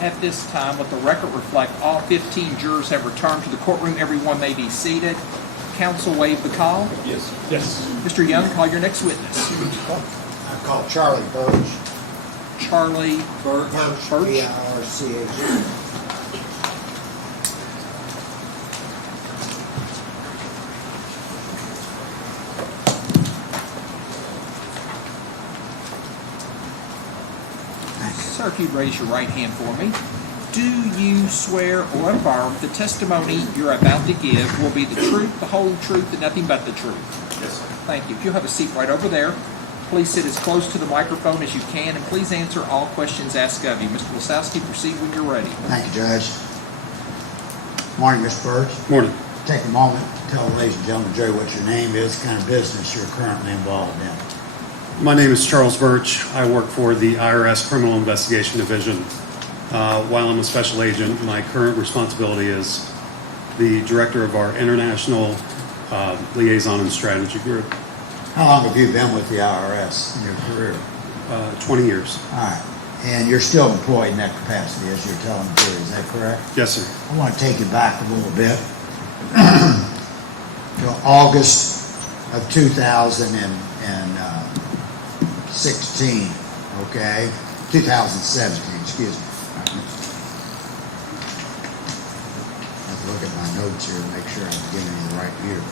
At this time, let the record reflect all 15 jurors have returned to the courtroom. Everyone may be seated. Counsel waive the call. Yes. Mr. Young, call your next witness. I call Charlie Birch. Charlie Birch. Birch. B-I-R-C-H. Sir, if you'd raise your right hand for me. Do you swear or affirm the testimony you're about to give will be the truth, the whole truth, and nothing but the truth? Yes, sir. Thank you. If you'll have a seat right over there, please sit as close to the microphone as you can, and please answer all questions asked of you. Mr. Lisowski, proceed when you're ready. Thank you, Judge. Morning, Mr. Birch. Morning. Take a moment to tell the ladies and gentlemen, Jerry, what your name is, the kind of business you're currently involved in. My name is Charles Birch. I work for the IRS Criminal Investigation Division. While I'm a special agent, my current responsibility is the director of our International Liaison and Strategy Group. How long have you been with the IRS in your career? 20 years. All right. And you're still employed in that capacity, as you're telling the jury, is that correct? Yes, sir. I want to take you back a little bit to August of 2016, okay? 2017, excuse me. I have to look at my notes here to make sure I'm giving you the right year.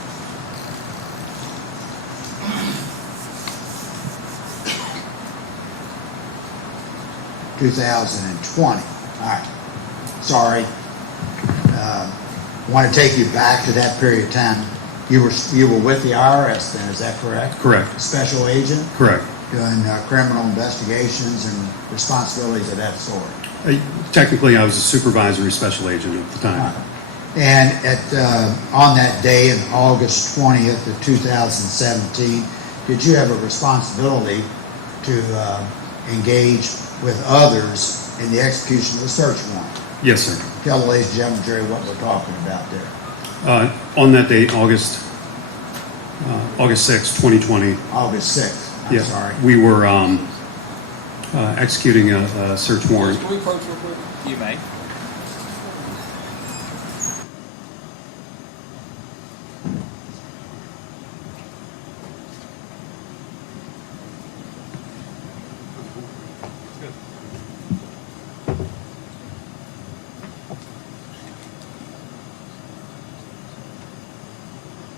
$2020. All right. Sorry. Want to take you back to that period of time. You were with the IRS then, is that correct? Correct. Special agent? Correct. Doing criminal investigations and responsibilities of that sort. Technically, I was a supervisory special agent at the time. And on that day, in August 20th of 2017, did you have a responsibility to engage with others in the execution of the search warrant? Yes, sir. Tell the ladies and gentlemen, Jerry, what we're talking about there. On that date, August 6, 2020. August 6th, I'm sorry. We were executing a search warrant. Can we approach real quick? You may.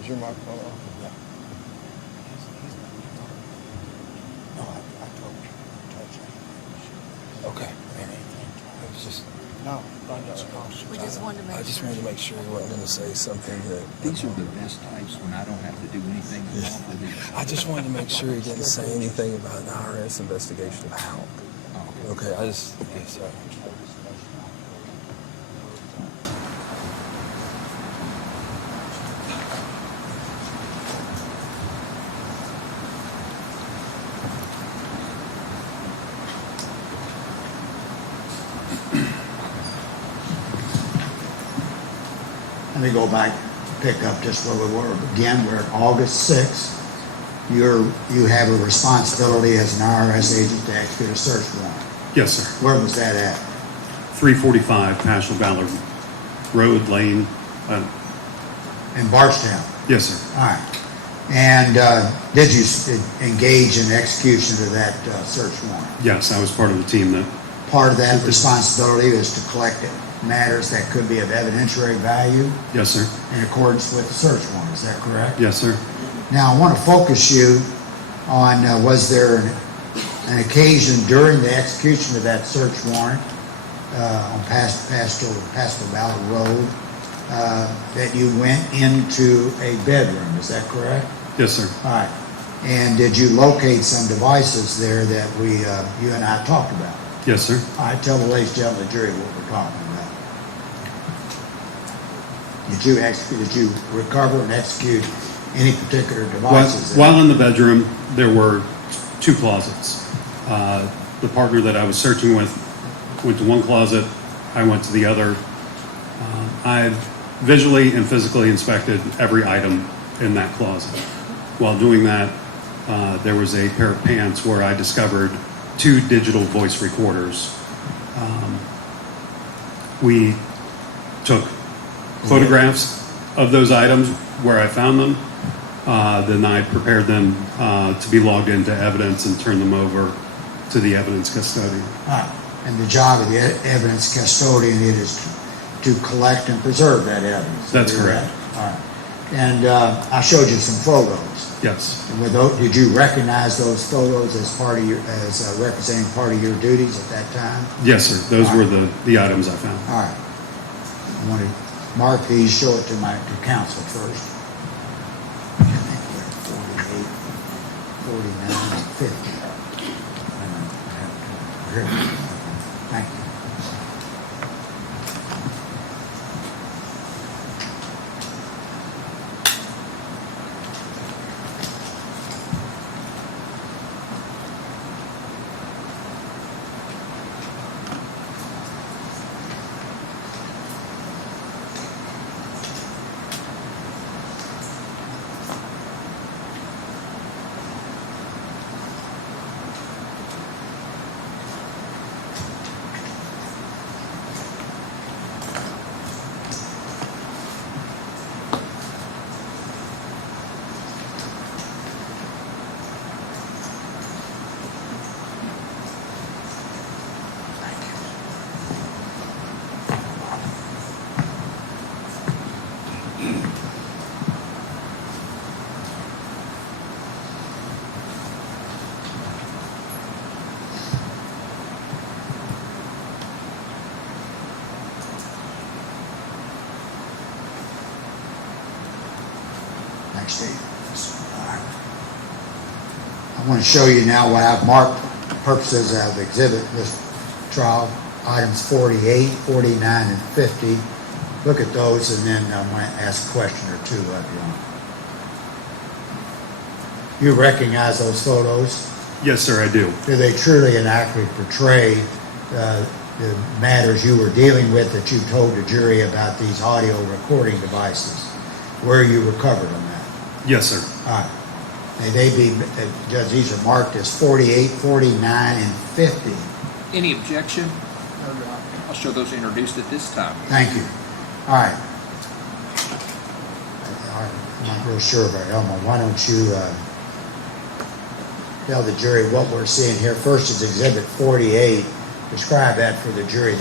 Is your microphone on? Yeah. No, I told you. Touch it. Okay. I was just, No. We just wanted to make I just sure. wanted to make sure you weren't going to say something that. These are the best types when I don't have to do anything. I just wanted to make sure you didn't say anything about an IRS investigation of Houck. Okay, yes, sir. Let me go back, pick up just where we were. Again, we're at August 6th. You have a responsibility as an IRS agent to execute a search warrant. Yes, sir. Where was that at? 345 Paschal Ballard Road Lane. In Bardstown. Yes, sir. All right. And did you engage in execution of that search warrant? Yes, I was part of the team that. Part of that responsibility is to collect matters that could be of evidentiary value Yes, sir. in accordance with the search warrant. Is that correct? Yes, sir. Now, I want to focus you on was there an occasion during the execution of that search warrant on Paschal Ballard Road that you went into a bedroom. Is that correct? Yes, sir. All right. And did you locate some devices there that you and I talked about? Yes, sir. All right. Tell the ladies and gentlemen of the jury what we're talking about. Did you recover and execute any particular devices? While in the bedroom, there were two closets. The partner that I was searching with went to one closet. I went to the other. I visually and physically inspected every item in that closet. While doing that, there was a pair of pants where I discovered two digital voice recorders. We took photographs of those items where I found them. Then I prepared them to be logged into evidence and turned them over to the evidence custodian. And the job of the evidence custodian is to collect and preserve that evidence. That's Do correct. that? All right. And I showed you some photos. Yes. And with those, did you recognize those photos as part of your, as representing part of your duties at that time? Yes, sir. Those were the items I found. All right. I want to mark these, show it to council first. 48, 49, 50. Thank you. Thanks, Steve. All right. I want to show you now what I've marked purposes of exhibit this trial, items 48, 49, and 50. Look at those, and then I'm going to ask a question or two of you. You recognize those photos? Yes, sir, I do. Do they truly and accurately portray the matters you were dealing with that you told the jury about these audio recording devices? Where you recovered them at? Yes, sir. All right. May they be, Judge, these are marked as 48, 49, and 50. Any objection? I'll show those introduced at this time. Thank you. All right. I'm not real sure about Elmo. Why don't you tell the jury what we're seeing here? First is Exhibit 48. Describe that for the jury.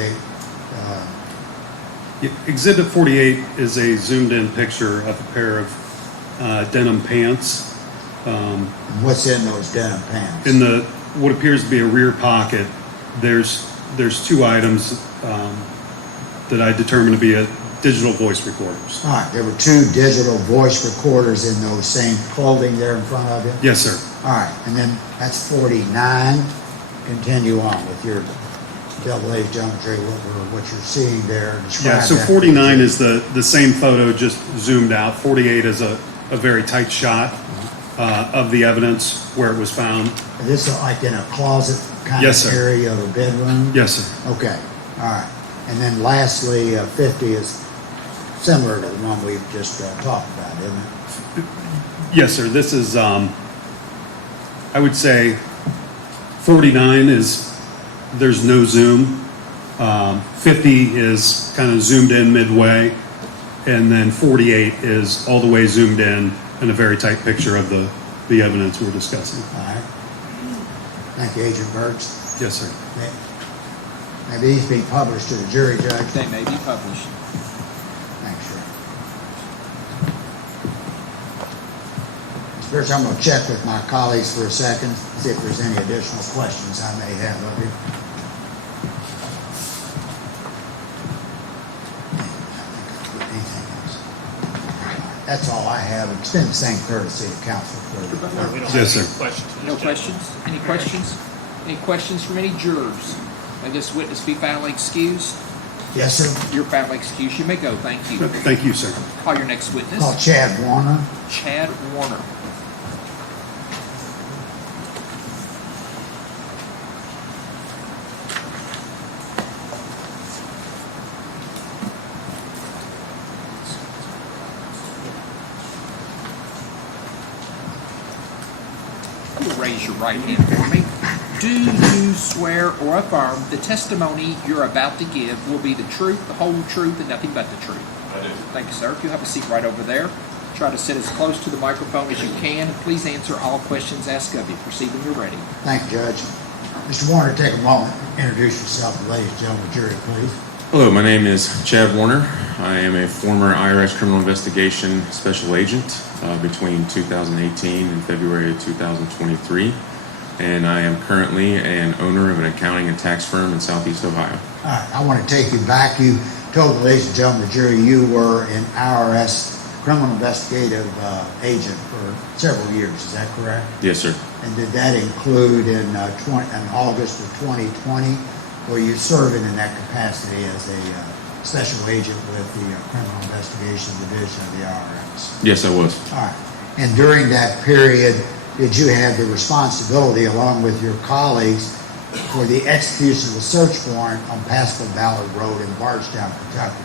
Exhibit 48 is a zoomed-in picture of a pair of denim pants. What's in those denim pants? In the what appears to be a rear pocket, there's two items that I determined to be digital voice recorders. All right. There were two digital voice recorders in those same clothing there in front of you? Yes, sir. All right. And then that's 49. Continue on with your, tell the ladies and gentlemen, Jerry, what you're seeing there. Describe Yeah, so that. 49 is the same photo, just zoomed out. 48 is a very tight shot of the evidence where it was found. Is this like in a closet kind Yes, of sir. area of a bedroom? Yes, sir. Okay. All right. And then lastly, 50 is similar to the one we've just talked about, isn't it? Yes, sir. This is, I would say, 49 is, there's no zoom. 50 is kind of zoomed in midway. And then 48 is all the way zoomed in and a very tight picture of the evidence we're discussing. All right. Thank you, Agent Burks. Yes, sir. May these be published to the jury, Judge? They may be published. Thanks, sir. First, I'm going to check with my colleagues for a second, see if there's any additional questions I may have of you. That's all I have. Extend the same courtesy to counsel for We don't Yes, have any sir. questions. No questions? Any questions? Any questions from any jurors? May this witness be foully excused? Yes, sir. You're foully excused. You may go. Thank you. Thank you, sir. Call your next witness. Call Chad Warner. Chad Warner. You'll raise your right hand for me. Do you swear or affirm the testimony you're about to give will be the truth, the whole truth, and nothing but the truth? I do. Thank you, sir. If you'll have a seat right over there. Try to sit as close to the microphone as you can. Please answer all questions asked of you. Proceed when you're ready. Thank you, Judge. Mr. Warner, take a moment, introduce yourself, and ladies and gentlemen, jury, please. Hello, my name is Chad Warner. I am a former IRS criminal investigation special agent between 2018 and February of 2023. And I am currently an owner of an accounting and tax firm in Southeast Ohio. All right, I want to take you back. You told the ladies and gentlemen, the jury, you were an IRS criminal investigative agent for several years. Is that correct? Yes, sir. And did that include in August of 2020? Were you serving in that capacity as a special agent with the Criminal Investigation Division of the IRS? Yes, I was. All right. And during that period, did you have the responsibility, along with your colleagues, for the execution of the search warrant on Pascal Ballard Road in Bardstown, Kentucky?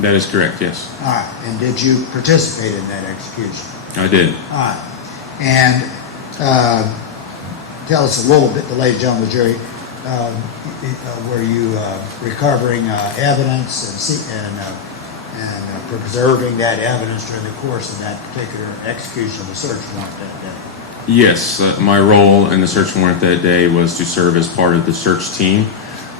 That is correct, yes. All right. And did you participate in that execution? I did. All right. And tell us a little bit, the ladies and gentlemen of the jury, were you recovering evidence and preserving that evidence during the course of that particular execution of the search warrant that day? Yes, my role in the search warrant that day was to serve as part of the search team,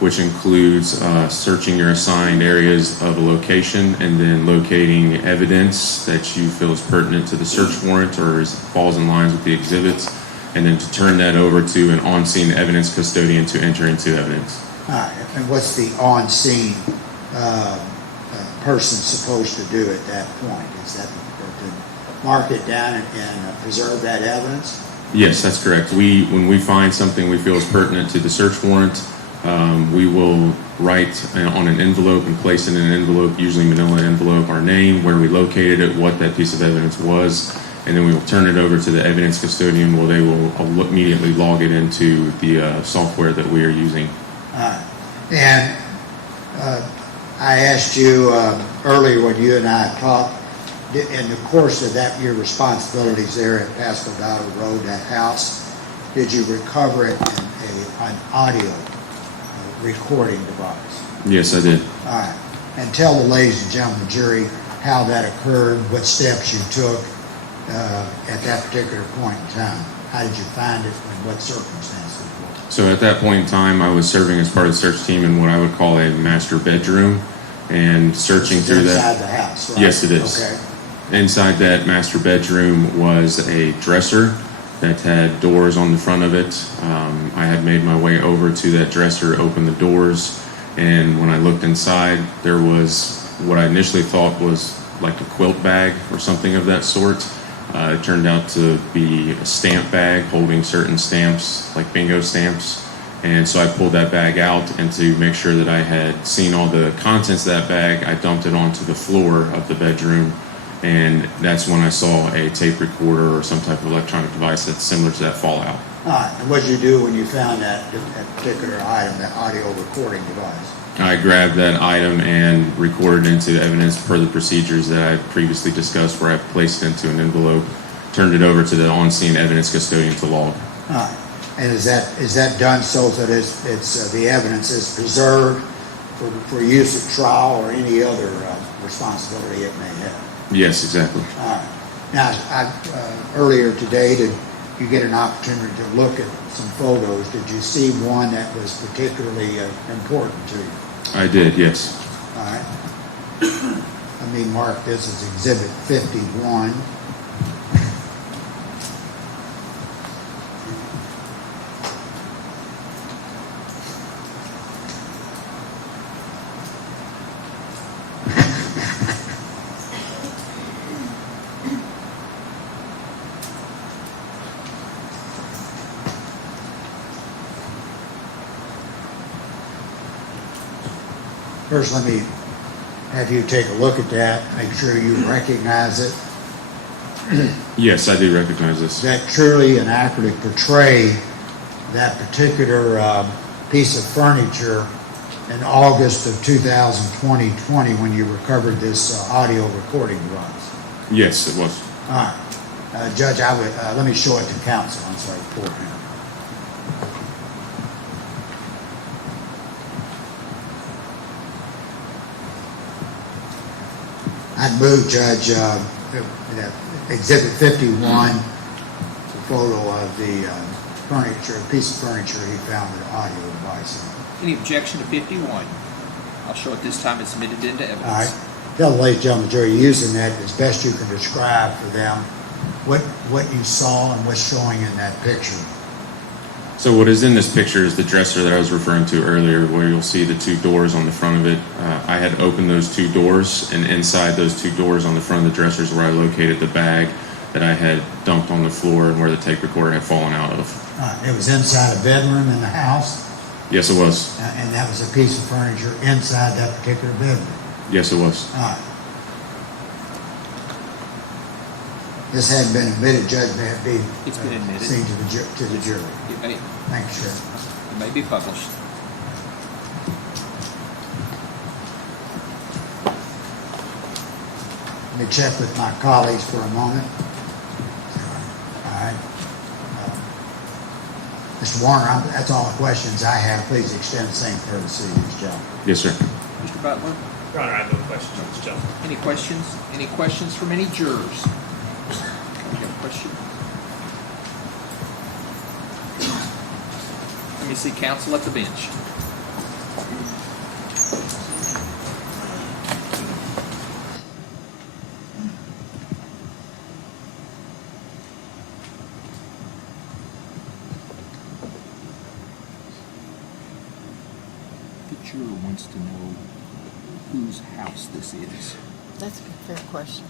which includes searching your assigned areas of a location and then locating evidence that you feel is pertinent to the search warrant or falls in line with the exhibits, and then to turn that over to an on-scene evidence custodian to enter into evidence. All right. And what's the on-scene person supposed to do at that point? Is that to mark it down and preserve that evidence? Yes, that's correct. When we find something we feel is pertinent to the search warrant, we will write on an envelope and place in an envelope, usually manila envelope, our name, where we located it, what that piece of evidence was, and then we will turn it over to the evidence custodian where they will immediately log it into the software that we are using. And I asked you earlier when you and I talked, in the course of your responsibilities there at Pascal Ballard Road, that house, did you recover it in an audio recording device? Yes, I did. All right. And tell the ladies and gentlemen of the jury how that occurred, what steps you took at that particular point in time. How did you find it, and what circumstances were? So at that point in time, I was serving as part of the search team in what I would call a master bedroom and searching through that. Inside the house, right? Yes, it is. Okay. Inside that master bedroom was a dresser that had doors on the front of it. I had made my way over to that dresser, opened the doors, and when I looked inside, there was what I initially thought was like a quilt bag or something of that sort. It turned out to be a stamp bag holding certain stamps, like bingo stamps. And so I pulled that bag out, and to make sure that I had seen all the contents of that bag, I dumped it onto the floor of the bedroom. And that's when I saw a tape recorder or some type of electronic device that's similar to that fallout. All right. And what did you do when you found that particular item, that audio recording device? I grabbed that item and recorded into evidence per the procedures that I previously discussed, where I placed it into an envelope, turned it over to the on-scene evidence custodian to log. All right. And is that done so that it's the evidence is preserved for use at trial or any other responsibility it may have? Yes, exactly. All right. Now, earlier today, did you get an opportunity to look at some photos? Did you see one that was particularly important to you? I did, yes. All right. Let me mark this as Exhibit 51. First, let me have you take a look at that, make sure you recognize it. Yes, I do recognize Does this. that truly and accurately portray that particular piece of furniture in August of 2020 when you recovered this audio recording device? Yes, it was. All right. Judge, let me show it to counsel. I'm sorry, poor him. I'd move, Judge, Exhibit 51, the photo of the furniture, a piece of furniture he found an audio device in. Any objection to 51? I'll show it this time it's admitted into evidence. All right. Tell the ladies and gentlemen, jury, using that as best you can describe for them what you saw and what's showing in that picture. So what is in this picture is the dresser that I was referring to earlier, where you'll see the two doors on the front of it. I had opened those two doors, and inside those two doors on the front of the dresser is where I located the bag that I had dumped on the floor and where the tape recorder had fallen out of. It was inside a bedroom in the house, Yes, it was. and that was a piece of furniture inside that particular bedroom. Yes, it was. All right. This hadn't been admitted, Judge, may it be It's been admitted. seen to the jury. It may, Thank you, Sheriff. it may be published. Let me check with my colleagues for a moment. All right. Mr. Warner, that's all the questions I have. Please extend the same courtesy to these gentlemen. Yes, sir. Mr. Butler, Your Honor, I have no questions on this gentleman. any questions? Any questions from any jurors? You have a question? Let me see counsel at the bench. The juror wants to know whose house this is. That's a fair question.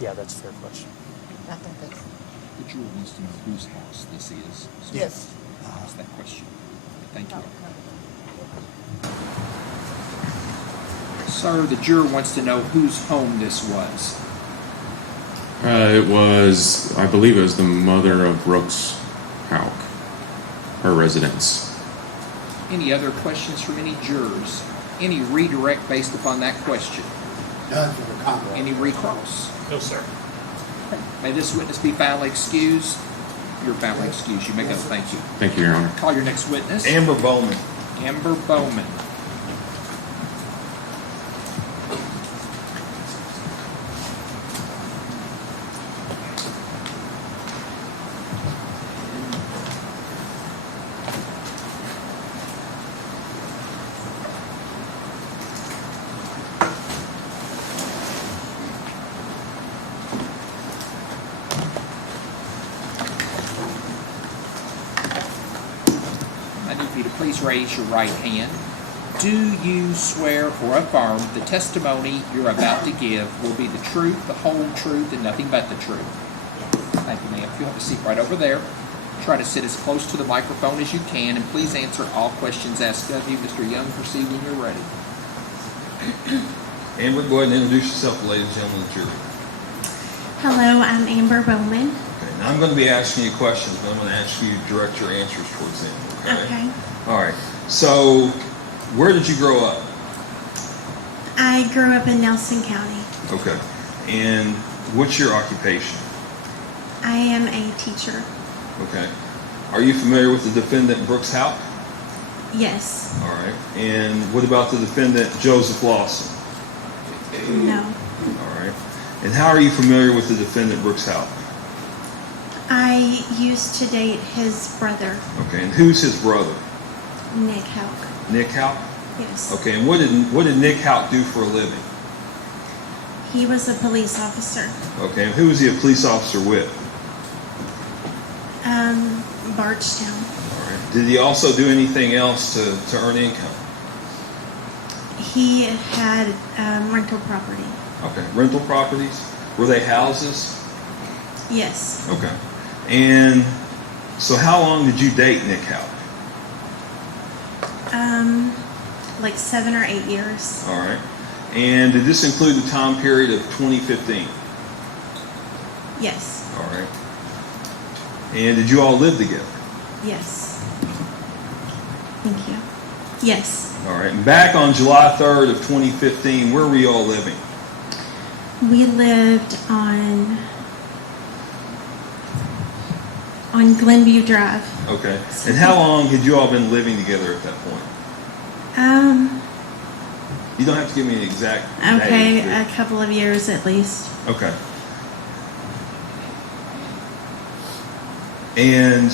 Yeah, that's a fair question. I think that's, The juror wants to know whose house this is. So yes. Ask that question. Thank you. Sir, the juror wants to know whose home this was. It was, I believe it was the mother of Brooks Houck, her residence. Any other questions from any jurors? Any redirect based upon that question? None for the Commonwealth. Any recross? No, sir. May this witness be foully excused? You're foully excused. You may go. Thank you. Thank you, Your Honor. Call your next witness. Amber Bowman. Amber Bowman. I need you to please raise your right hand. Do you swear or affirm the testimony you're about to give will be the truth, the whole truth, and nothing but the truth? Thank you, ma'am. If you'll have a seat right over there, try to sit as close to the microphone as you can, and please answer all questions asked of you. Mr. Young, proceed when you're ready. Amber, go ahead and introduce yourself, ladies and gentlemen of the jury. Hello, I'm Amber Bowman. Okay, now I'm going to be asking you questions, but I'm going to ask you to direct your answers towards them. Okay. All right. So, where did you grow up? I grew up in Nelson County. Okay. And what's your occupation? I am a teacher. Okay. Are you familiar with the defendant Brooks Houck? Yes. All right. And what about the defendant Joseph Lawson? No. All right. And how are you familiar with the defendant Brooks Houck? I used to date his brother, Okay. And who's his brother? Nick Houck. Nick Houck? Yes. Okay. And what did Nick Houck do for a living? He was a police officer. Okay. And who was he a police officer with? Bardstown. All right. Did he also do anything else to earn income? He had rental property. Okay. Rental properties? Were they houses? Yes. Okay. And so how long did you date Nick Houck? Like 7 or 8 years. All right. And did this include the time period of 2015? Yes. All right. And did you all live together? Yes. Thank you. Yes. All right. And back on July 3rd of 2015, where were you all living? We lived on Glenview Drive. Okay. And how long had you all been living together at that point? You don't have to give me an exact Okay, date. a couple of years at least. Okay. And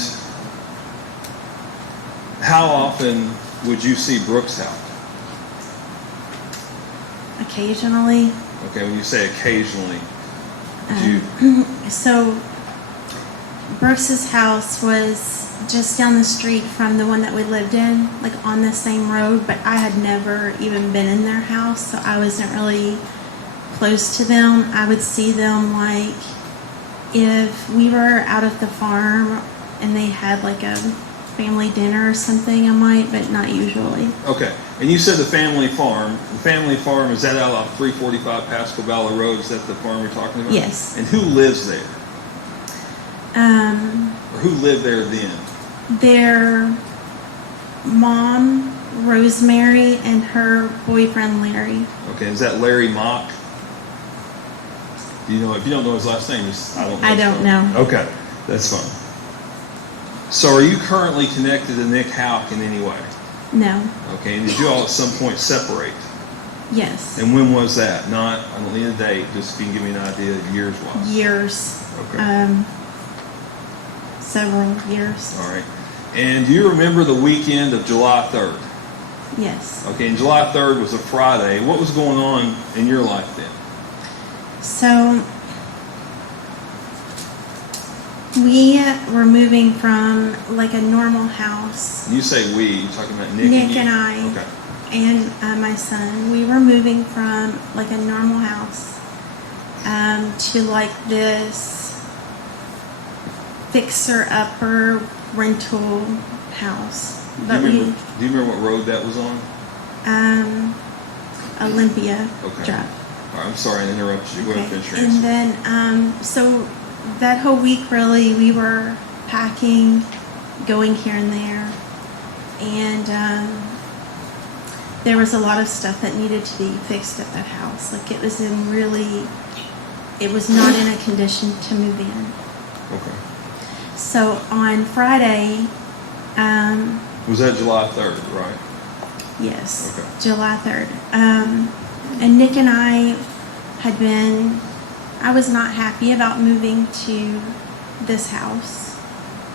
how often would you see Brooks Houck? Occasionally. Okay, when you say occasionally, do you, So Brooks's house was just down the street from the one that we lived in, like on the same road, but I had never even been in their house, so I wasn't really close to them. I would see them like if we were out at the farm and they had like a family dinner or something, I might, but not usually. okay. And you said the family farm. The family farm, is that out of 345 Pasco Valley Road? Is that the farm you're talking about? Yes. And who lives there? Or who lived there then? Their mom, Rosemary, and her boyfriend, Larry. Okay, is that Larry Mock? Do you know? If you don't know his last name, I don't know. I don't know. Okay, that's fine. So are you currently connected to Nick Houck in any way? No. Okay, and did you all at some point separate? Yes. And when was that? Not, I don't need a date, just if you can give me an idea years-wise. Years. Okay. Several years. All right. And do you remember the weekend of July 3rd? Yes. Okay, and July 3rd was a Friday. What was going on in your life then? So we were moving from like a normal house. You say we, you talking about Nick Nick you? and I. Okay. And my son, we were moving from like a normal house to like this fixer-upper rental house. But do you remember what road that was on? Olympia Okay. Drive. All right, I'm sorry I interrupted you. Go ahead and finish your And answer. then, so that whole week, really, we were packing, going here and there, and there was a lot of stuff that needed to be fixed at that house. Like it was it was not in a condition to move in. Okay. So on Friday, Was that July 3rd, right? yes, Okay. July 3rd. And Nick and I I was not happy about moving to this house.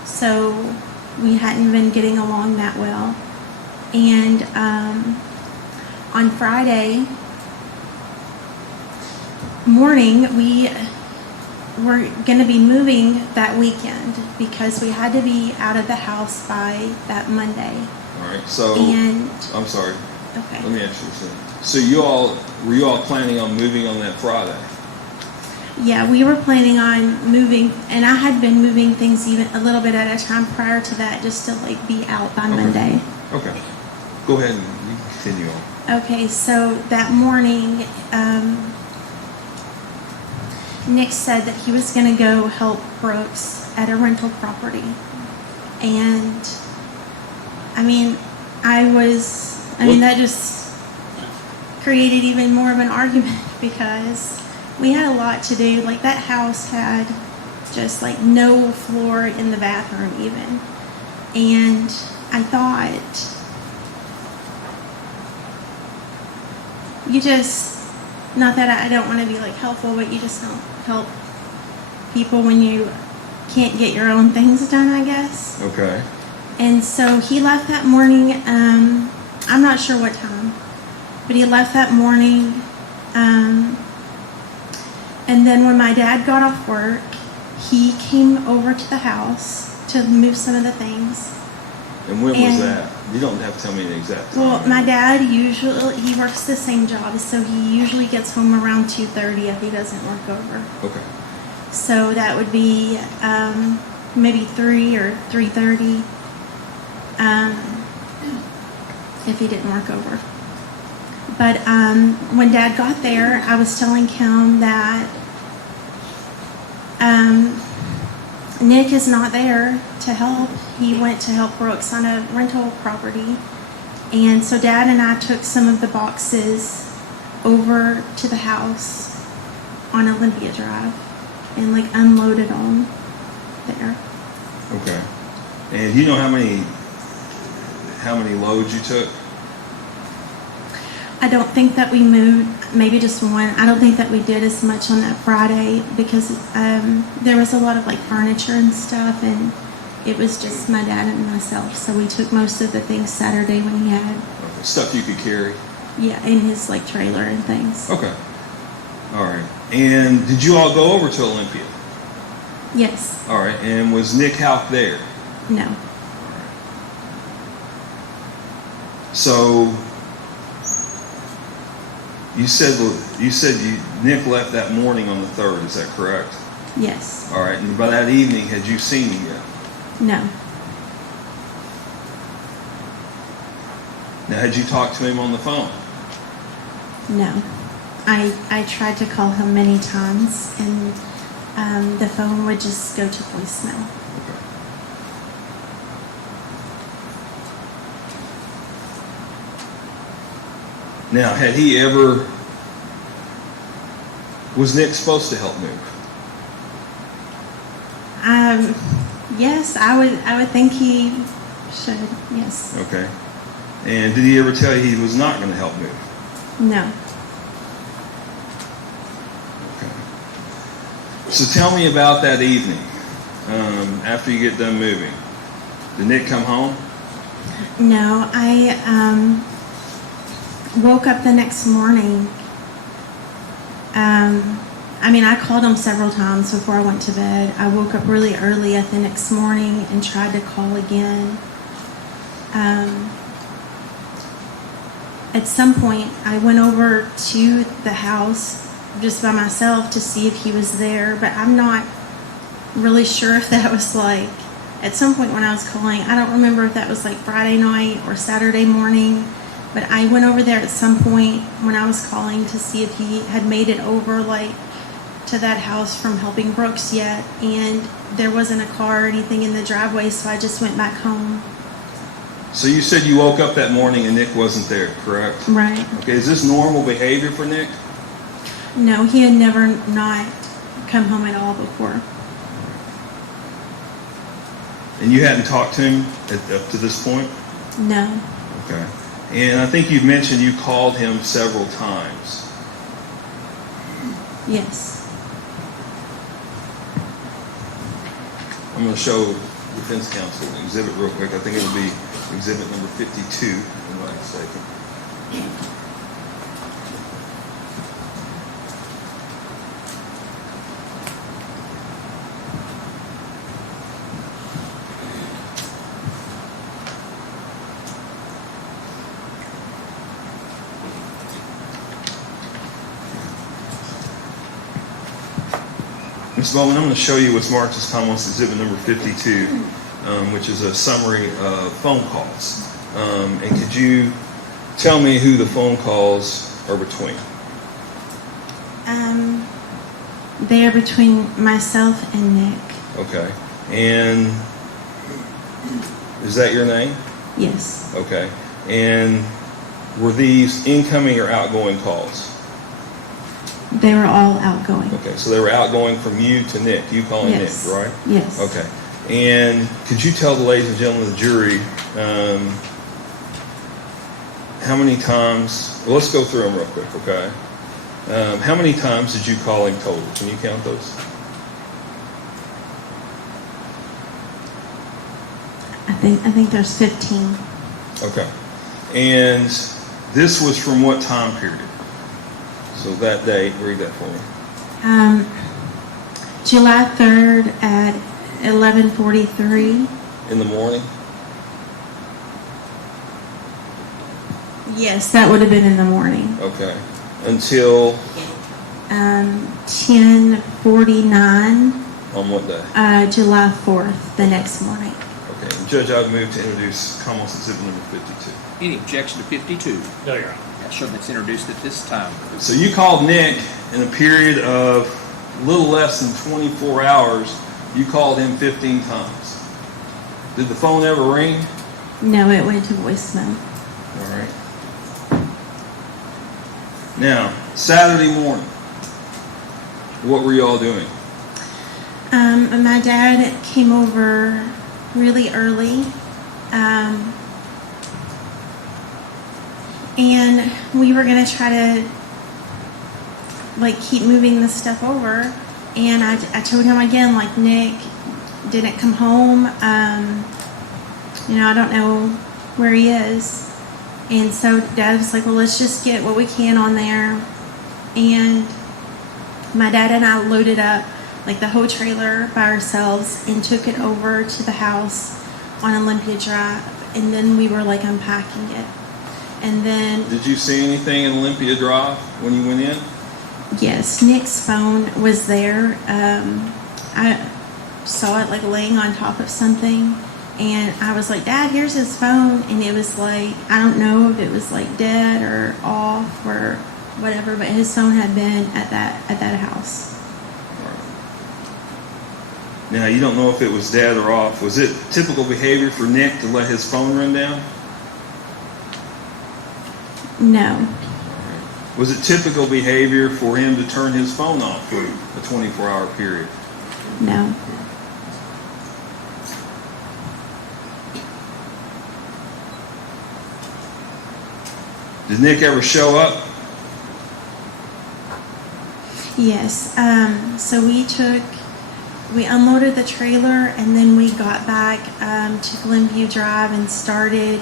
So we hadn't been getting along that well. And on Friday morning, we were going to be moving that weekend because we had to be out of the house by that Monday. All right. So And, I'm sorry. okay. Let me ask you this. So were you all planning on moving on that Friday? Yeah, we were planning on moving, and I had been moving things even a little bit at a time prior to that, just to like be out by Monday. Okay. Go ahead and you can continue on. Okay, so that morning, Nick said that he was going to go help Brooks at a rental property. And that just created even more of an argument because we had a lot to do. Like that house had just like no floor in the bathroom even. And I thought, not that I don't want to be like helpful, but you just don't help people when you can't get your own things done, I guess. Okay. And so he left that morning, I'm not sure what time, but he left that morning. And then when my dad got off work, he came over to the house to move some of the things. And when was And- that? You don't have to tell me the exact time. Well, my dad he works the same job, so he usually gets home around 2:30 if he doesn't work over. Okay. So that would be maybe 3 or 3:30 if he didn't work over. But when Dad got there, I was telling him that Nick is not there to help. He went to help Brooks on a rental property. And so Dad and I took some of the boxes over to the house on Olympia Drive and like unloaded them there. Okay. And do you know how many loads you took? I don't think that we moved, maybe just one. I don't think that we did as much on that Friday because there was a lot of like furniture and stuff, and it was just my dad and myself. So we took most of the things Saturday when he had, Okay. Stuff you could carry. yeah, in his like trailer and things. Okay. All right. And did you all go over to Olympia? Yes. All right. And was Nick Houck there? No. So you said Nick left that morning on the 3rd. Is that correct? Yes. All right. And by that evening, had you seen him yet? No. Now, had you talked to him on the phone? No. I tried to call him many times, and the phone would just go to voicemail. Okay. Now, had he ever? Was Nick supposed to help move? Yes, I would think he should. Yes. Okay. And did he ever tell you he was not going to help move? No. Okay. So tell me about that evening after you get done moving. Did Nick come home? No, I woke up the next morning. I called him several times before I went to bed. I woke up really early the next morning and tried to call again. At some point, I went over to the house just by myself to see if he was there, but I'm not really sure if that was like, at some point when I was calling, I don't remember if that was like Friday night or Saturday morning, but I went over there at some point when I was calling to see if he had made it over like to that house from helping Brooks yet, and there wasn't a car or anything in the driveway, so I just went back home. So you said you woke up that morning and Nick wasn't there, correct? Right. Okay, is this normal behavior for Nick? No, he had never not come home at all before. And you hadn't talked to him up to this point? No. Okay. And I think you've mentioned you called him several times. Yes. I'm going to show defense counsel an exhibit real quick. I think it'll be exhibit number 52, if I'm not mistaken. Ms. Bowman, I'm going to show you what's marked as Commonwealth's Exhibit number 52, which is a summary of phone calls. And could you tell me who the phone calls are between? They're between myself and Nick. Okay. And is that your name? Yes. Okay. And were these incoming or outgoing calls? They were all outgoing. Okay, so they were outgoing from you to Nick, you calling Yes. Nick, right? Yes. Okay. And could you tell the ladies and gentlemen of the jury how many times, well, let's go through them real quick, okay? How many times did you call him total? Can you count those? I think there's 15. Okay. And this was from what time period? So that day, read that for me. July 3rd at 11:43. In the morning? Yes, that would have been in the morning. Okay. Until 10:49. on what day? July 4th, the next morning. Okay. And Judge, I would move to introduce Commonwealth's Exhibit number 52. Any objection to 52? No, Your Honor. Sure, that's introduced at this time. So you called Nick in a period of a little less than 24 hours. You called him 15 times. Did the phone ever ring? No, it went to voicemail. All right. Now, Saturday morning, what were you all doing? My dad came over really early. And we were gonna try to like keep moving this stuff over. And I told him again, like, Nick didn't come home. You know, I don't know where he is. And so Dad was like, well, let's just get what we can on there. And my dad and I loaded up like the whole trailer by ourselves and took it over to the house on Olympia Drive. And then we were like unpacking it. And then, Did you see anything in Olympia Drive when you went in? yes, Nick's phone was there. I saw it like laying on top of something. And I was like, Dad, here's his phone. And it was like, I don't know if it was like dead or off or whatever, but his phone had been at that house. Now, you don't know if it was dead or off. Was it typical behavior for Nick to let his phone run down? No. Was it typical behavior for him to turn his phone off for a 24-hour period? No. Did Nick ever show up? Yes. So we unloaded the trailer and then we got back to Olympia Drive and started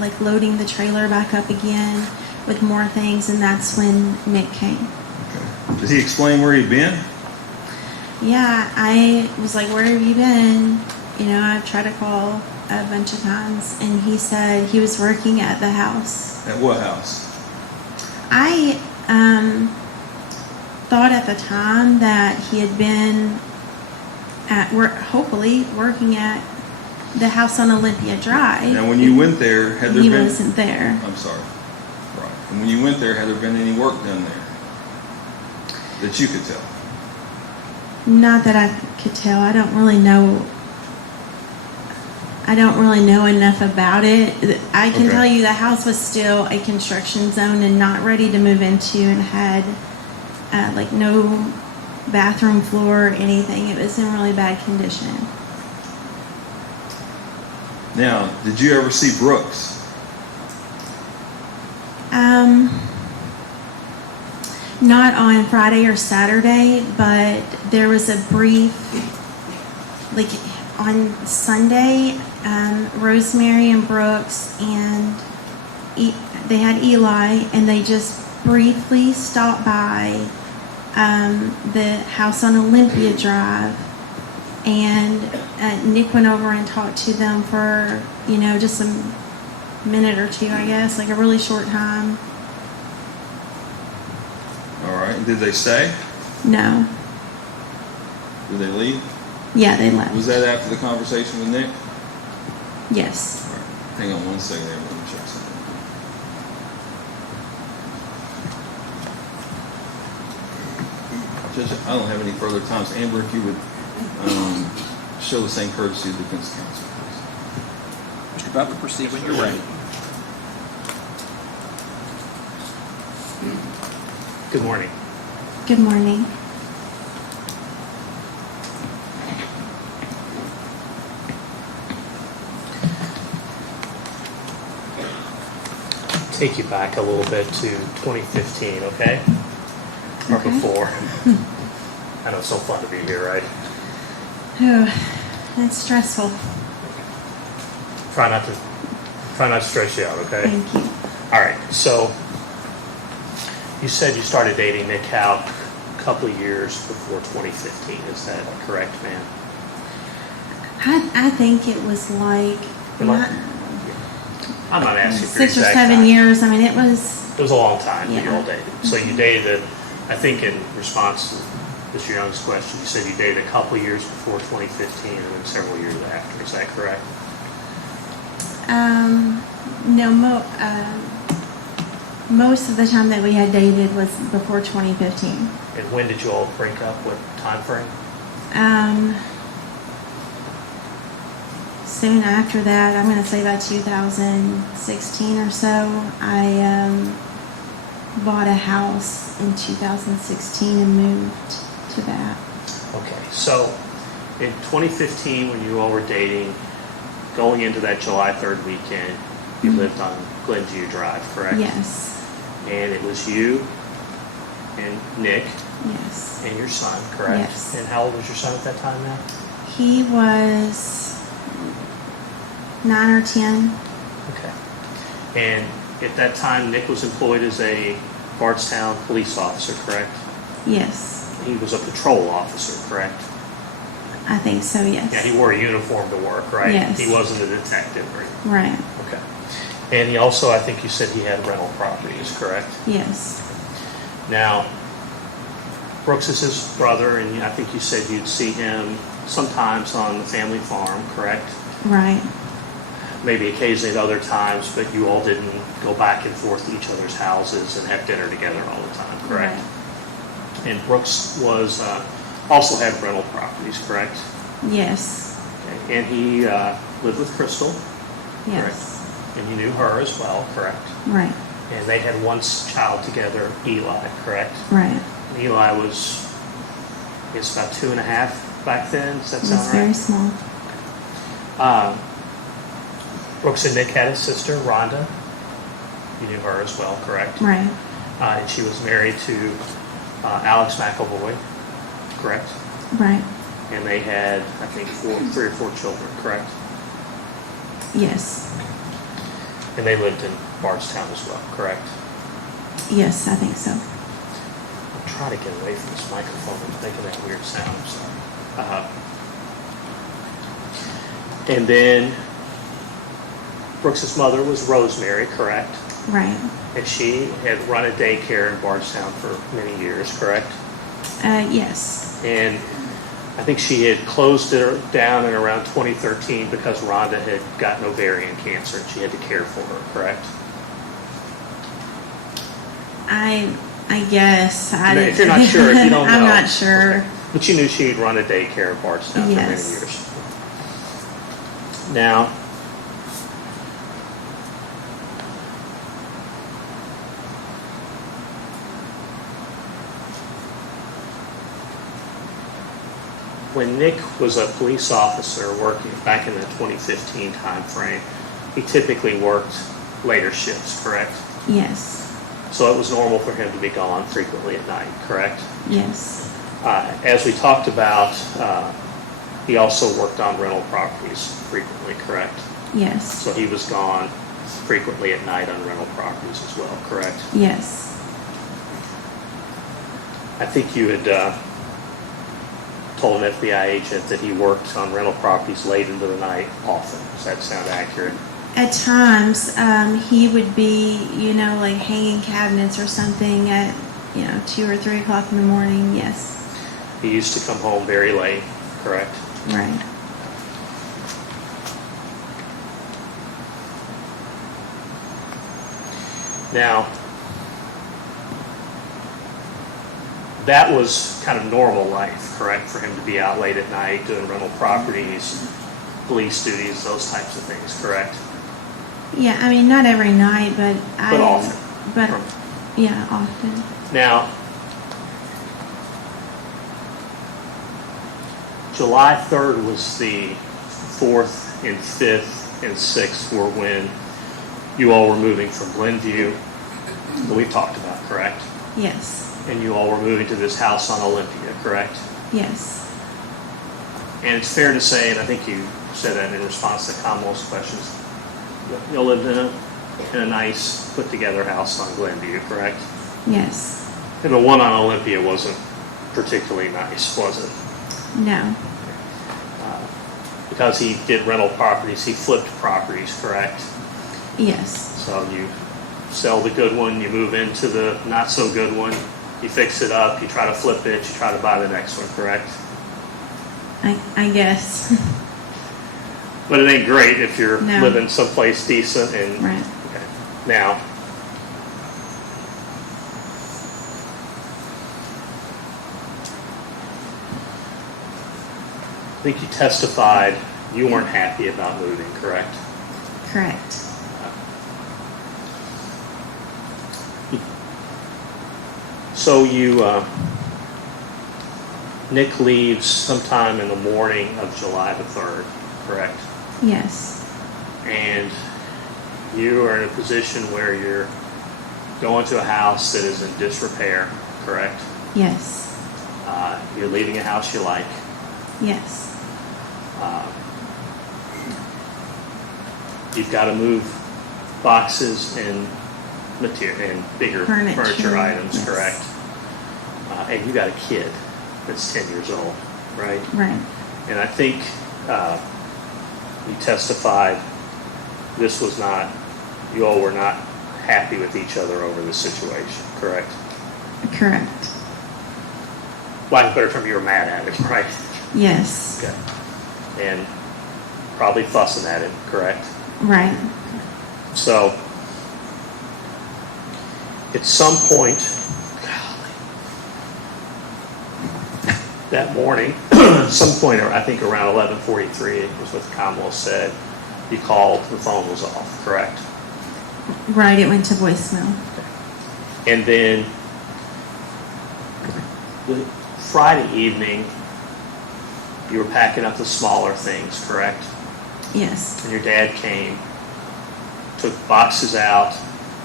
like loading the trailer back up again with more things, and that's when Nick came. Okay. Did he explain where he'd been? Yeah, I was like, where have you been? You know, I've tried to call a bunch of times, and he said he was working at the house. At what house? I thought at the time that he had been at work, hopefully working at the house on Olympia Drive. Now, when you went there, had there He been... wasn't there. I'm sorry. Right. And when you went there, had there been any work done there that you could tell? Not that I could tell. I don't really know enough about it. I can Okay. tell you the house was still a construction zone and not ready to move into, and had like no bathroom floor or anything. It was in really bad condition. Now, did you ever see Brooks? Not on Friday or Saturday, but there was a brief, like on Sunday, Rosemary and Brooks and they had Eli, and they just briefly stopped by the house on Olympia Drive, and Nick went over and talked to them for, you know, just a minute or two, I guess, like a really short time. All right. And did they stay? No. Did they leave? Yeah, they left. Was that after the conversation with Nick? Yes. All right. Hang on one second there. Let me check something. Judge, I don't have any further times. Amber, if you would show the same courtesy to the defense counsel, please. Mr. Butler, proceed when you're ready. Good morning. Good morning. Take you back a little bit to 2015, okay? Or Okay. before. I know it's so fun to be here, right? Oh, that's stressful. Try not to stress you out, okay? Thank you. All right, so you said you started dating Nick Houck a couple of years before 2015. Is that correct, ma'am? I think it was like I'm not asking for 6 or exact 7 time. years. I mean, it was. It was a long time that you Yeah. all dated. So you dated, I think in response to Mr. Young's question, you said you dated a couple of years before 2015 and then several years after. Is that correct? No, most of the time that we had dated was before 2015. And when did you all break up? What time frame? Soon after that, I'm going to say about 2016 or so, I bought a house in 2016 and moved to that. Okay, so in 2015, when you all were dating, going into that July 3rd weekend, You lived on Glenview Drive, correct? Yes. And it was you and Nick Yes. and your son, correct? Yes. And how old was your son at that time now? He was 9 or 10. Okay. And at that time, Nick was employed as a Bardstown police officer, correct? Yes. He was a patrol officer, correct? I think so, yes. Yeah, he wore a uniform to work, right? Yes. He wasn't a detective, right? Right. Okay. And he also, I think you said he had rental properties, correct? Yes. Now, Brooks is his brother, and I think you said you'd see him sometimes on the family farm, correct? Right. Maybe occasionally at other times, but you all didn't go back and forth to each other's houses and have dinner together all the time, correct? Right. And Brooks was also had rental properties, correct? Yes. Okay. And he lived with Crystal, Yes. and you knew her as well, correct? Right. And they had one child together, Eli, correct? Right. And Eli was, I guess, about 2.5 back then. Does that It was sound very right? small. Brooks and Nick had a sister, Rhonda. You knew her as well, correct? Right. And she was married to Alex McElvoy, correct? Right. And they had, I think, 3 or 4 children, correct? Yes. And they lived in Bardstown as well, correct? Yes, I think so. I'm trying to get away from this microphone. I'm making that weird sound. I'm sorry. And then Brooks's mother was Rosemary, correct? Right. And she had run a daycare in Bardstown for many years, correct? Yes. And I think she had closed it down in around 2013 because Rhonda had gotten ovarian cancer and she had to care for her, correct? I guess. If you're not sure, if you don't know. I'm not sure. Okay. But you knew she'd run a daycare in Bardstown for many Yes. years. Now, when Nick was a police officer working back in the 2015 timeframe, he typically worked later shifts, correct? Yes. So it was normal for him to be gone frequently at night, correct? Yes. As we talked about, he also worked on rental properties frequently, correct? Yes. So he was gone frequently at night on rental properties as well, correct? Yes. I think you had told an FBI agent that he worked on rental properties late into the night often. Does that sound accurate? At times, he would be, like hanging cabinets or something at, 2 or 3 o'clock in the morning. Yes. He used to come home very late, correct? Right. Now, that was kind of normal life, correct, for him to be out late at night doing rental properties, police duties, those types of things, correct? Yeah, I mean, not every night, but often. But, yeah, often. Now, July 3rd was the 4th and 5th and 6th were when you all were moving from Glenview that we talked about, correct? Yes. And you all were moving to this house on Olympia, correct? Yes. And it's fair to say, and I think you said that in response to Kamala's questions, you all lived in a nice, put-together house on Glenview, correct? Yes. And the one on Olympia wasn't particularly nice, was it? No. Because he did rental properties, he flipped properties, correct? Yes. So you sell the good one, you move into the not-so-good one, you fix it up, you try to flip it, you try to buy the next one, correct? I guess. But it ain't great if you're No. living someplace decent and... Right. Okay. Now, I think you testified you weren't happy about moving, correct? Correct. So Nick leaves sometime in the morning of July the 3rd, correct? Yes. And you are in a position where you're going to a house that is in disrepair, correct? Yes. You're leaving a house you like. Yes. You've got to move boxes and material and bigger furniture items, yes. correct? And you got a kid that's 10 years old, right? Right. And I think you testified this was not, you all were not happy with each other over the situation, correct? Correct. Lack of a better term, you were mad at it, right? Yes. Okay. And probably fussing at it, correct? Right. So, at some point, that morning, some point, I think around 11:43, it was what the Commonwealth said, you called, the phone was off, correct? Right. It went to voicemail. And then, the Friday evening, you were packing up the smaller things, correct? Yes. And your dad came, took boxes out,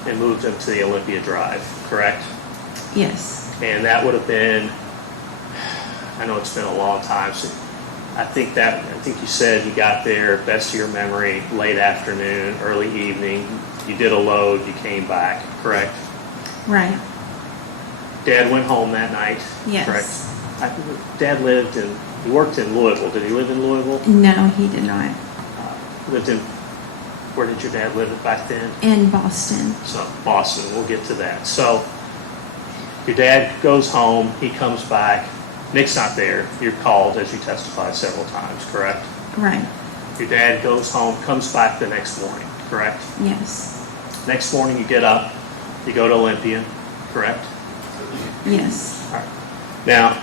and moved them to the Olympia Drive, correct? Yes. And that would have been, I know it's been a long time, so I think you said you got there, best of your memory, late afternoon, early evening. You did a load, you came back, correct? Right. Dad went home that night, Yes. correct? Dad he worked in Louisville. Did he live in Louisville? No, he did not. Where did your dad live back then? In Boston. So Boston, we'll get to that. So your dad goes home, he comes back, Nick's not there, you're called as you testified several times, correct? Right. Your dad goes home, comes back the next morning, correct? Yes. Next morning you get up, you go to Olympia, correct? Yes. All right. Now,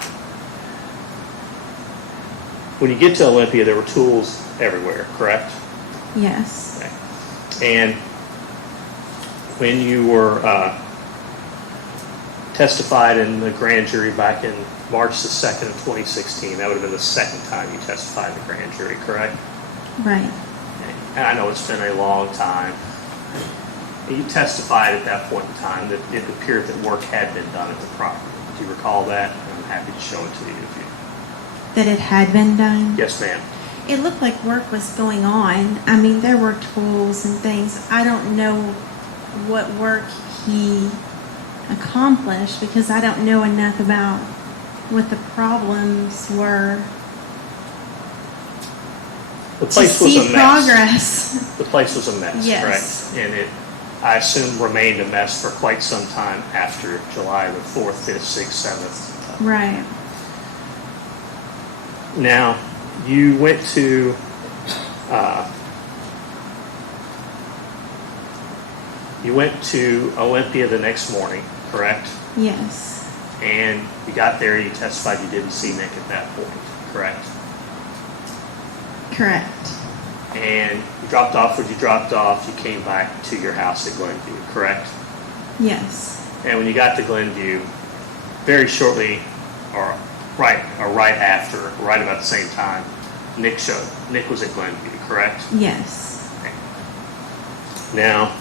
when you get to Olympia, there were tools everywhere, correct? Yes. Okay. And when you were testified in the grand jury back in March the 2nd of 2016, that would have been the second time you testified in the grand jury, correct? Right. Okay. And I know it's been a long time. You testified at that point in time that it appeared that work had been done at the property. Do you recall that? I'm happy to show it to you if you... That it had been done? Yes, ma'am. It looked like work was going on. I mean, there were tools and things. I don't know what work he accomplished because I don't know enough about what the problems were The to place was see a mess. progress. The place was a mess, Yes. correct? And it, I assume, remained a mess for quite some time after July the 4th, 5th, 6th, 7th. Right. Now, you went to Olympia the next morning, correct? Yes. And you got there, you testified you didn't see Nick at that point, correct? Correct. And you dropped off what you dropped off, you came back to your house at Glenview, correct? Yes. And when you got to Glenview, very shortly, or right about the same time, Nick was at Glenview, correct? Yes. Okay. Now,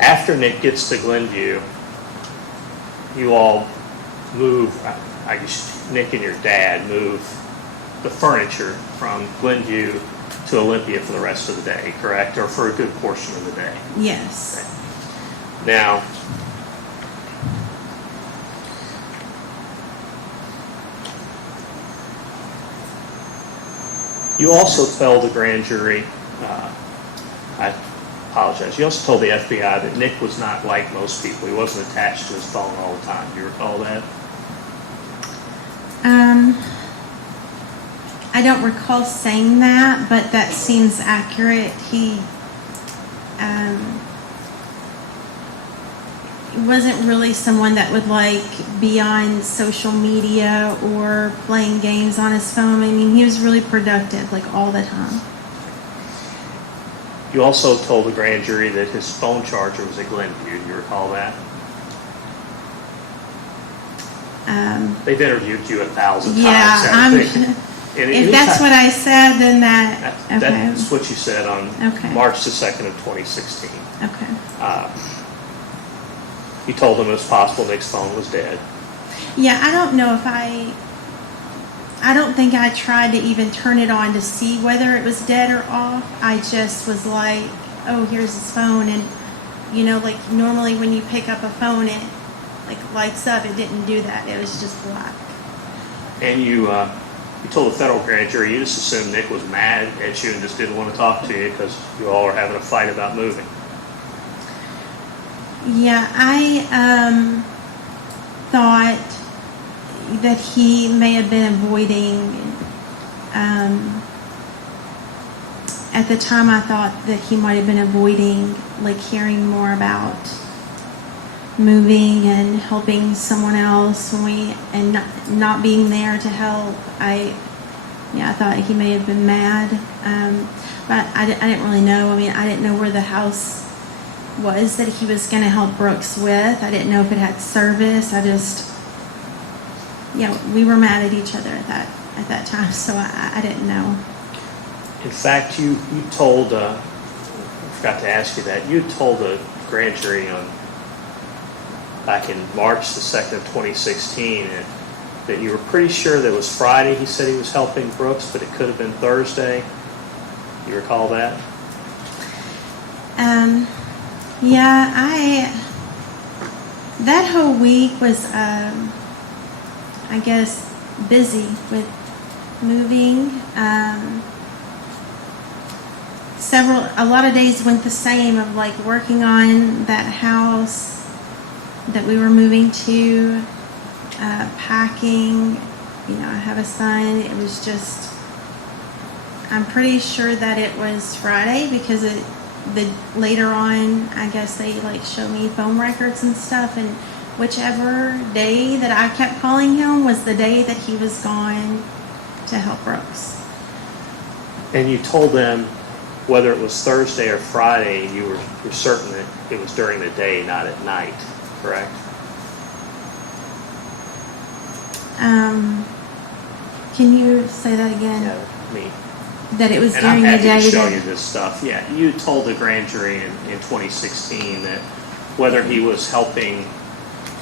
after Nick gets to Glenview, you all move, I guess Nick and your dad move the furniture from Glenview to Olympia for the rest of the day, correct? Or for a good portion of the day. Yes. Okay. Now, you also tell the grand jury, I apologize, you also told the FBI that Nick was not like most people. He wasn't attached to his phone all the time. Do you recall that? I don't recall saying that, but that seems accurate. He wasn't really someone that would like be on social media or playing games on his phone. I mean, he was really productive, like all the time. You also told the grand jury that his phone charger was at Glenview. Do you recall that? They've interviewed you 1,000 times. Yeah, haven't they? And If that's what I said, then okay. That's what you said on Okay. March the 2nd of 2016. Okay. You told them it was possible Nick's phone was dead. Yeah, I don't know if I don't think I tried to even turn it on to see whether it was dead or off. I just was like, oh, here's his phone. And, you know, like normally when you pick up a phone, it like lights up. It didn't do that. It was just black. And you told the federal grand jury you just assumed Nick was mad at you and just didn't want to talk to you because you all were having a fight about moving. Yeah, I thought that he may have been avoiding. At the time, I thought that he might have been avoiding, like, hearing more about moving and helping someone else and not being there to help. I thought he may have been mad, but I didn't really know. I mean, I didn't know where the house was that he was going to help Brooks with. I didn't know if it had service. We were mad at each other at that time, so I didn't know. In fact, you told, I forgot to ask you that, you told the grand jury back in March the 2nd of 2016 that you were pretty sure that it was Friday he said he was helping Brooks, but it could have been Thursday. You recall that? That whole week was, I guess, busy with moving. A lot of days went the same of like working on that house that we were moving to, packing. You know, I have a son. It was just, I'm pretty sure that it was Friday because later on, I guess they like showed me phone records and stuff, and whichever day that I kept calling him was the day that he was gone to help Brooks. And you told them whether it was Thursday or Friday, you were certain that it was during the day, not at night, correct? Can you say that again? Yeah, me. That it was And during I'm the day. happy to show you this stuff. Yeah, you told the grand jury in 2016 that whether he was helping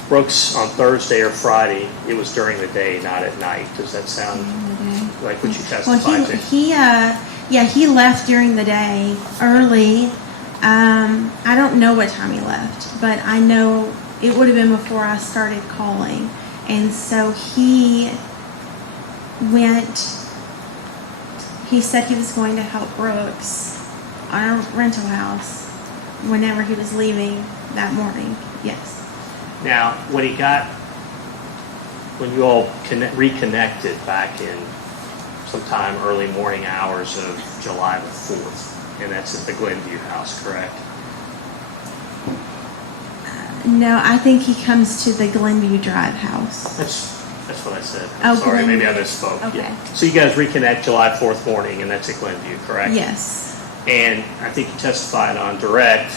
Brooks on Thursday or Friday, it was during the day, not at night. Does that sound like what you testified to? He left during the day early. I don't know what time he left, but I know it would have been before I started calling. And so he said he was going to help Brooks on a rental house whenever he was leaving that morning. Yes. Now, when you all reconnected back in sometime early morning hours of July the 4th, and that's at the Glenview house, correct? No, I think he comes to the Glenview Drive house. That's what I said. Oh, Sorry, maybe I Glenview. misspoke. Okay. Yeah. So you guys reconnect July 4th morning, and that's at Glenview, correct? Yes. And I think you testified on direct.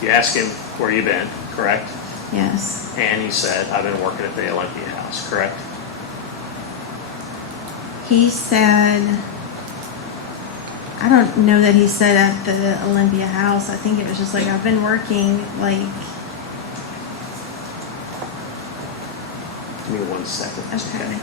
You asked him where you been, correct? Yes. And he said, I've been working at the Olympia house, correct? He said, I don't know that he said at the Olympia house. I think it was just like, I've been working, like. Give me 1 second. Okay.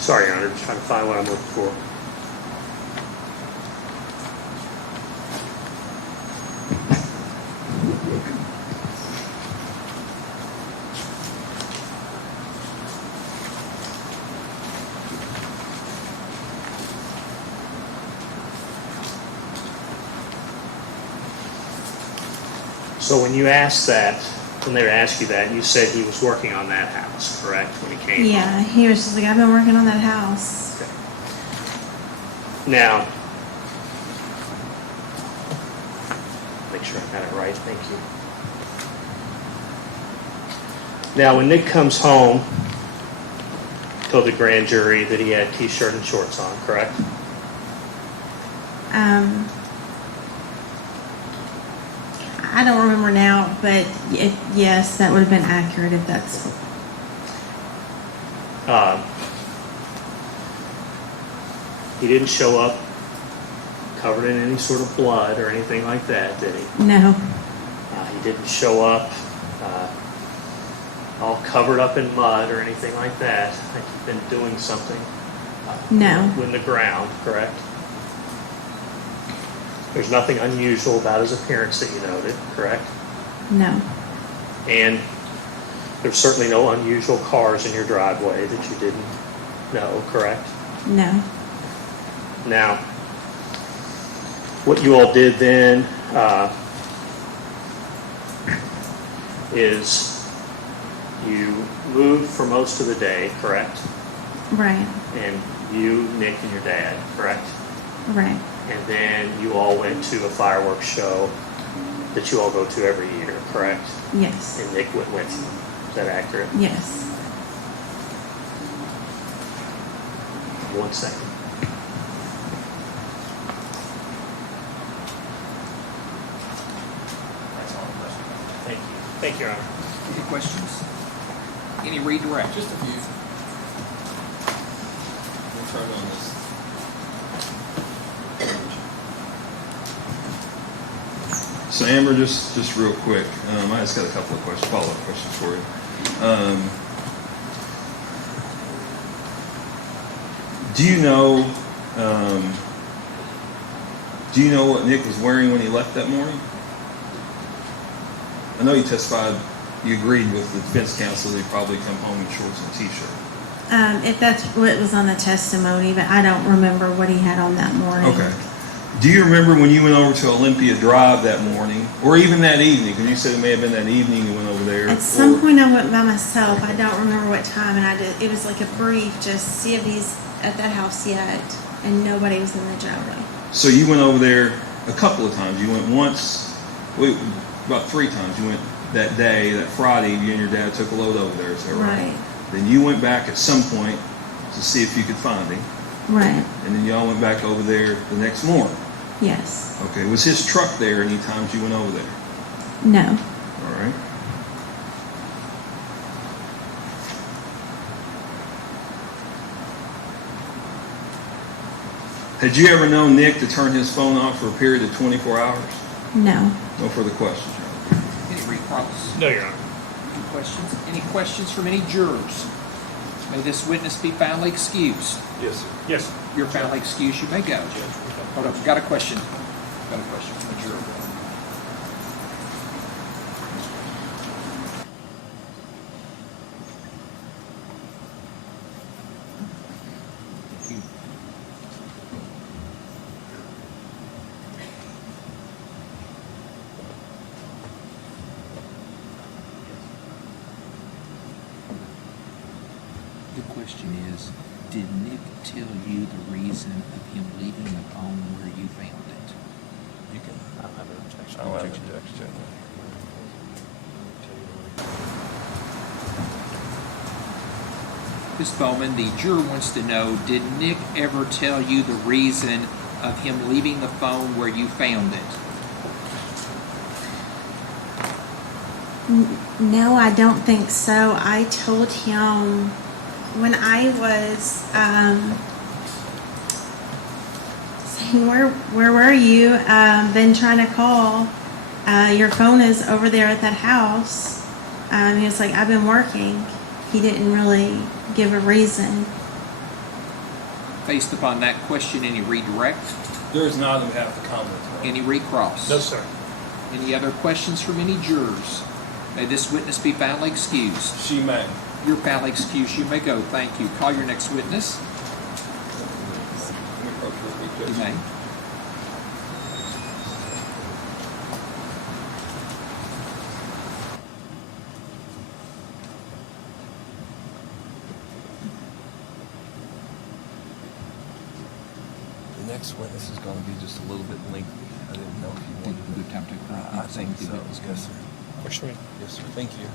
Sorry, Your Honor, just trying to find what I'm looking for. So when you asked that, when they asked you that, you said he was working on that house, correct, when he came home? Yeah, he was just like, I've been working on that house. Okay. Now, make sure I got it right, thank you. Now, when Nick comes home, told the grand jury that he had t-shirt and shorts on, correct? I don't remember now, but yes, that would have been accurate if that's. He didn't show up covered in any sort of blood or anything like that, did he? No, He didn't show up all covered up in mud or anything like that. Like he'd been doing something no, in the ground, correct? There's nothing unusual about his appearance that you noted, correct? no, And there's certainly no unusual cars in your driveway that you didn't know, correct? no. Now, what you all did then is you moved for most of the day, correct? Right, And you, Nick, and your dad, correct? right. And then you all went to a fireworks show that you all go to every year, correct? Yes, And Nick went with you. Is that accurate? yes. 1 second. That's all the questions. Thank you. Thank you, Your Honor. Any questions? Any redirect? Just a few. We'll turn on this. So Amber, just real quick, I just got a couple of questions, follow-up questions for you. Do you know what Nick was wearing when he left that morning? I know you testified, you agreed with the defense counsel that he'd probably come home in shorts and a t-shirt. If that's what was on the testimony, but I don't remember what he had on that morning. Okay. Do you remember when you went over to Olympia Drive that morning, or even that evening? Because you said it may have been that evening you went over there. At some point I went by myself. I don't remember what time, and it was like a brief, just see if he's at that house yet, and nobody was in the driveway. So you went over there a couple of times. You went once, about 3 times. You went that day, that Friday, you and your dad took a load over there, is that right? Right. Then you went back at some point to see if you could find him. Right. And then y'all went back over there the next morning. Yes. Okay, was his truck there any times you went over there? No. All right. Had you ever known Nick to turn his phone off for a period of 24 hours? No. No further questions, Your Honor. Any recalls? No, Your Honor. Any questions? Any questions from any jurors? May this witness be found excused. Yes, sir. Yes, sir. You're found excused. You may go. Hold up. Got a question. Got a question from a juror. The question is, did Nick tell you the reason of him leaving the phone where you found it? You can. I don't have an objection. I don't have an objection to it. Ms. Bowman, the juror wants to know, did Nick ever tell you the reason of him leaving the phone where you found it? No, I don't think so. I told him when I was saying, where were you? Been trying to call. Your phone is over there at that house. He was like, I've been working. He didn't really give a reason. Based upon that question, any redirect? There is not, and we have to comment. Any recross? No, sir. Any other questions from any jurors? May this witness be found excused. She may. You're found excused. You may go. Thank you. Call your next witness. Let me approach her real quick, You Judge. may. The next witness is going to be just a little bit lengthy. I didn't know if you wanted to. Good time to. I think so. Yes, sir. Push me. Yes, sir. Thank you.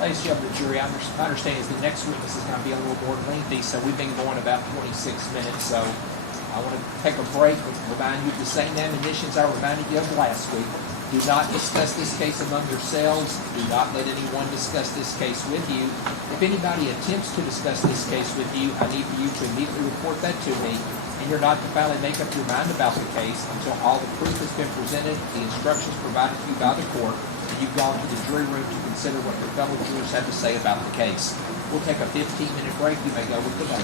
Ladies and gentlemen, of the jury, my understanding is the next witness is going to be a little more lengthy, so we've been going about 26 minutes, so I want to take a break and remind you of the same admonitions I reminded you of last week. Do not discuss this case among yourselves. Do not let anyone discuss this case with you. If anybody attempts to discuss this case with you, I need for you to immediately report that to me, and you're not to finally make up your mind about the case until all the proof has been presented, the instructions provided to you by the court, and you've gone to the jury room to consider what your fellow jurors have to say about the case. We'll take a 15-minute break. You may go with the vote.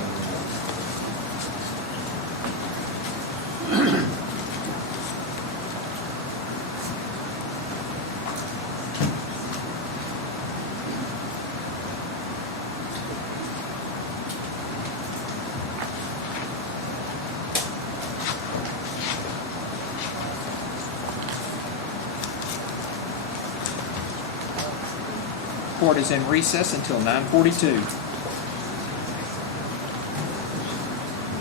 Court is in recess until 9:42.